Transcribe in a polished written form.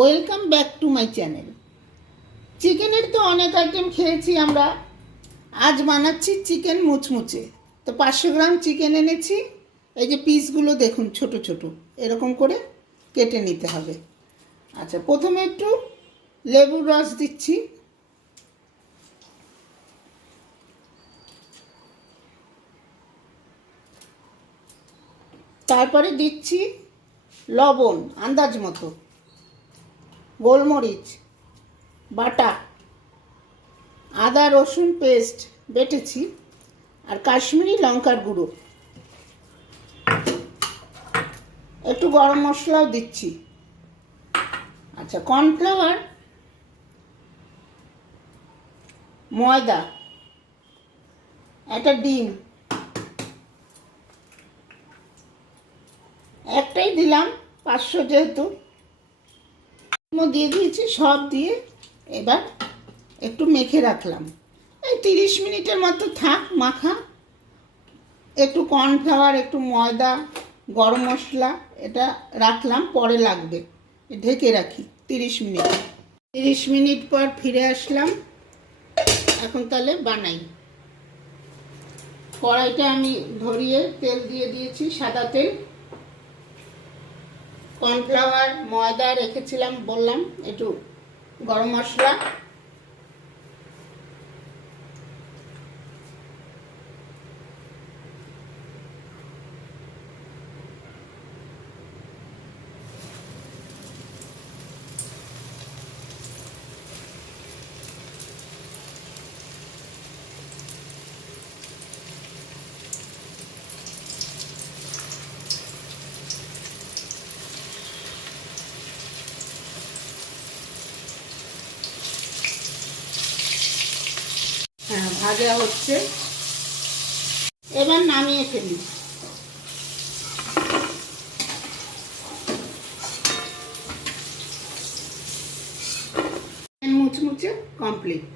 Welcome back to my channel. চিকেনের তো অনেক আইটেম খেয়েছি আমরা, আজ বানাচ্ছি চিকেন মুচমুচে। তো 500 গ্রাম চিকেন এনেছি। এই যে পিসগুলো দেখুন, ছোট ছোট এরকম করে কেটে নিতে হবে। আচ্ছা, প্রথমে একটু লেবুর রস দিচ্ছি, তারপরে দিচ্ছি লবণ আন্দাজ মতো, গোলমরিচ বাটা, আদা রসুন পেস্ট বেটেছি, আর কাশ্মীরি লঙ্কার গুঁড়ো, একটু গরম মশলাও দিচ্ছি। আচ্ছা, কর্নফ্লাওয়ার, ময়দা, একটা ডিম, একটাই দিলাম 500 যেহেতু, দিয়ে দিয়েছি। সব দিয়ে এবার একটু মেখে রাখলাম। এই 30 মিনিটের মতো থাক মাখা। একটু কর্নফ্লাওয়ার, একটু ময়দা, গরম মশলা এটা রাখলাম, পরে লাগবে। ঢেকে রাখি 30 মিনিট। 30 মিনিট পর ফিরে আসলাম। এখন তাহলে বানাই। কড়াইটা আমি ধরিয়ে তেল দিয়ে দিয়েছি, সাদা তেল। কর্নফ্লাওয়ার ময়দা রেখেছিলাম বললাম, একটু গরম মশলা, ভাজা হচ্ছে। এবার নামিয়ে ফেলি। মুচমুচে কমপ্লিট।